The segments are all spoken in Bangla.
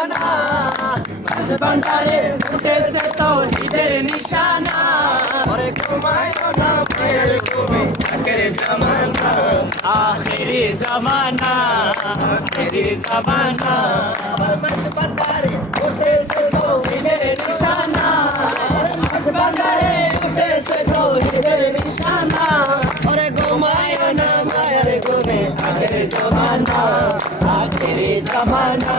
निशाना। बस भंडारे उठे से तो हिदर निशाना। और घुमायो ना पैर घुमे आखिर जमाना। आखिरी जमाना आखिरी जमाना। और बस भंडारे उठे से तो हिदर निशाना। और बस भंडारे उठे से तो हिदर निशाना। और घुमायो ना पैर घुमे आखिर जमाना। आखिरी जमाना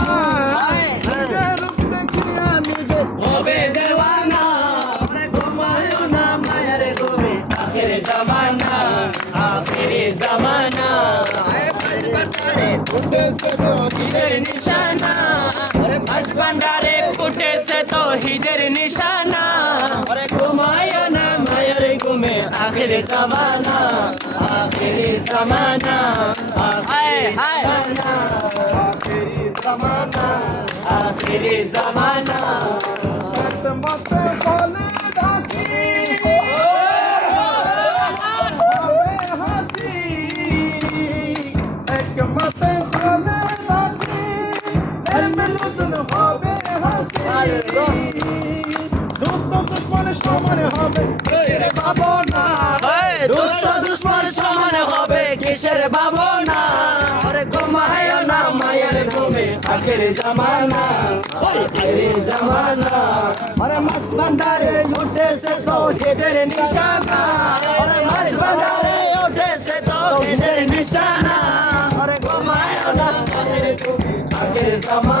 ঘুমে আখের জামানা আখের জামানা উঠেছে তো ঈদের নিশানা ওরে মাস ভান্ডারে ফুটেছে তো ঈদের নিশানা ওরে ঘুমায় না মায়ের ঘুমে আখের জামানা আখের জামানা আখের জামানা আখেরি জামানা আখের হাসি দোস্ত দুশ্মন হবে কিসের ভাবনা দুষ্ট দুশ্মন সমান হবে কিসের ভাবনা আরে ঘুমায় না মায়ের ঘুমে আখের জামানা আখের জামানা আরে মাস ভান্ডারে উঠেছে তো হেদের নিশানা আরে মাস ভান্ডারে উঠেছে তো হেদের নিশানা আরে ঘুমায় না মায়ের ঘুমে আখের জামানা